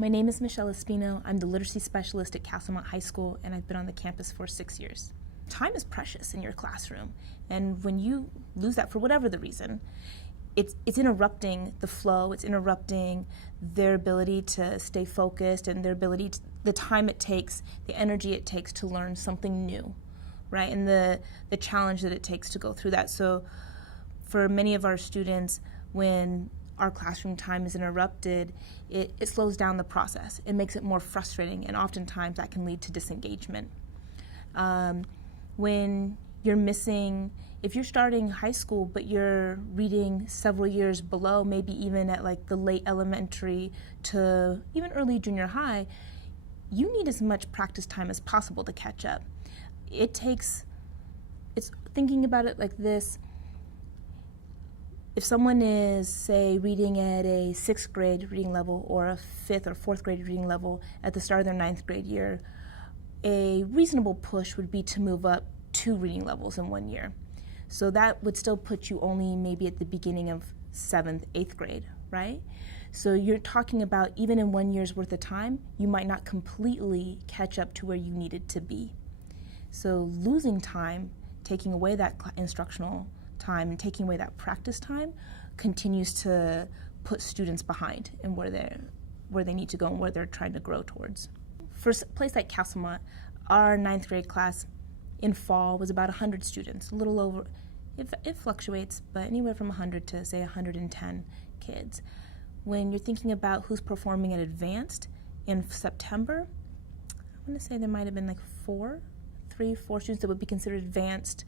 My name is Michelle Espino. I'm the literacy specialist at Castlemont High School, and I've been on the campus for 6 years. Time is precious in your classroom, and when you lose that for whatever the reason, it's interrupting the flow, it's interrupting their ability to stay focused and their ability to, the time it takes, the energy it takes to learn something new, right? And the challenge that it takes to go through that. So for many of our students, when our classroom time is interrupted, it slows down the process. It makes it more frustrating, and oftentimes that can lead to disengagement. When you're missing, if you're starting high school but you're reading several years below, maybe even at like the late elementary to even early junior high, you need as much practice time as possible to catch up. It's thinking about it like this. If someone is, say, reading at a 6th grade reading level or a 5th or 4th grade reading level at the start of their 9th grade year, a reasonable push would be to move up 2 reading levels in 1 year. So that would still put you only maybe at the beginning of 7th, 8th grade, right? So you're talking about even in 1 year's worth of time, you might not completely catch up to where you needed to be. So losing time, taking away that instructional time and taking away that practice time continues to put students behind in where they need to go and where they're trying to grow towards. For a place like Castlemont, our 9th grade class in fall was about 100 students, a little over, it fluctuates, but anywhere from 100 to say 110 kids. When you're thinking about who's performing at advanced in September, I want to say there might have been like 4 students that would be considered advanced.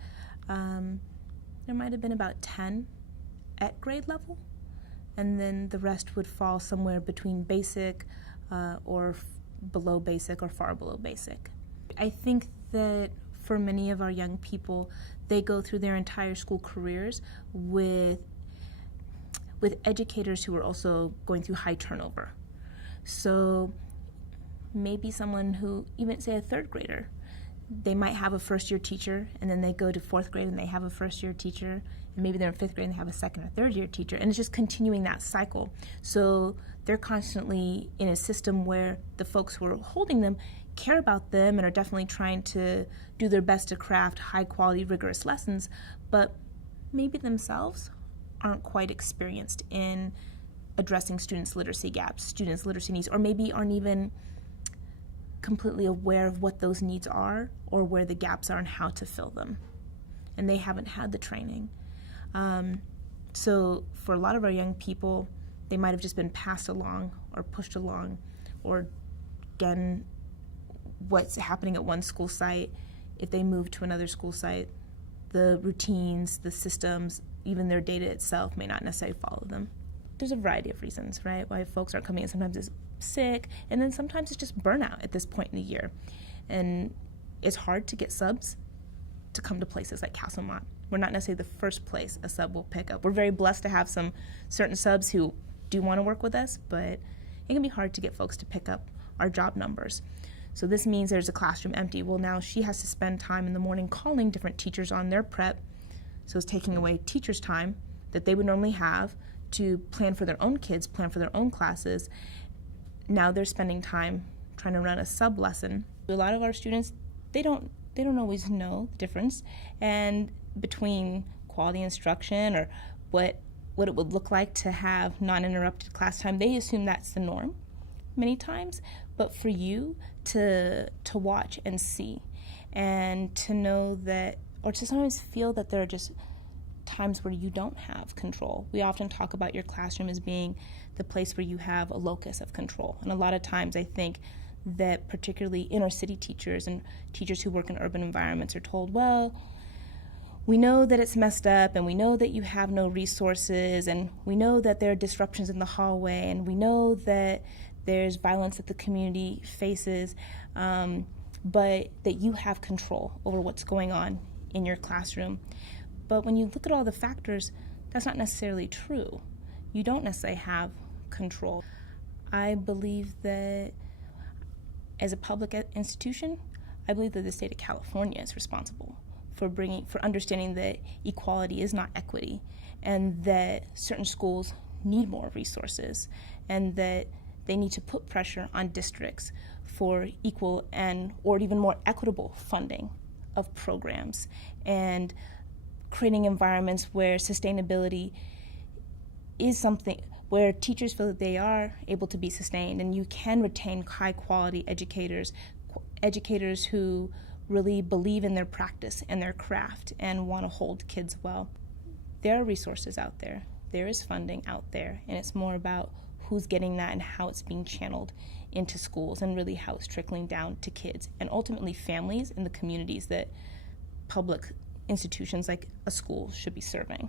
There might have been about 10 at grade level, and then the rest would fall somewhere between basic or below basic or far below basic. I think that for many of our young people, they go through their entire school careers with educators who are also going through high turnover. So maybe someone who, even say a 3rd grader, they might have a first-year teacher, and then they go to 4th grade and they have a first-year teacher, and maybe they're in 5th grade and they have a 2nd or 3rd-year teacher, and it's just continuing that cycle. So they're constantly in a system where the folks who are holding them care about them and are definitely trying to do their best to craft high-quality, rigorous lessons, but maybe themselves aren't quite experienced in addressing students' literacy gaps, students' literacy needs, or maybe aren't even completely aware of what those needs are or where the gaps are and how to fill them. And they haven't had the training. So for a lot of our young people, they might have just been passed along or pushed along, or again, what's happening at one school site, if they move to another school site, the routines, the systems, even their data itself may not necessarily follow them. There's a variety of reasons, right, why folks aren't coming in. Sometimes it's sick, and then sometimes it's just burnout at this point in the year. And it's hard to get subs to come to places like Castlemont. We're not necessarily the first place a sub will pick up. We're very blessed to have some certain subs who do want to work with us, but it can be hard to get folks to pick up our job numbers. So this means there's a classroom empty. Well, now she has to spend time in the morning calling different teachers on their prep, so it's taking away teachers' time that they would normally have to plan for their own kids, plan for their own classes. Now they're spending time trying to run a sub lesson. A lot of our students, they don't always know the difference and between quality instruction or what it would look like to have non-interrupted class time. They assume that's the norm many times, but for you to watch and see and to know that, or to sometimes feel that there are just times where you don't have control. We often talk about your classroom as being the place where you have a locus of control. And a lot of times I think that particularly inner city teachers and teachers who work in urban environments are told, well, we know that it's messed up, and we know that you have no resources, and we know that there are disruptions in the hallway, and we know that there's violence that the community faces, but that you have control over what's going on in your classroom. But when you look at all the factors, that's not necessarily true. You don't necessarily have control. I believe that as a public institution, I believe that the state of California is responsible for understanding that equality is not equity, and that certain schools need more resources, and that they need to put pressure on districts for equal and or even more equitable funding of programs and creating environments where sustainability is something where teachers feel that they are able to be sustained and you can retain high quality educators who really believe in their practice and their craft and want to hold kids well. There are resources out there. There is funding out there, and it's more about who's getting that and how it's being channeled into schools and really how it's trickling down to kids and ultimately families and the communities that public institutions like a school should be serving.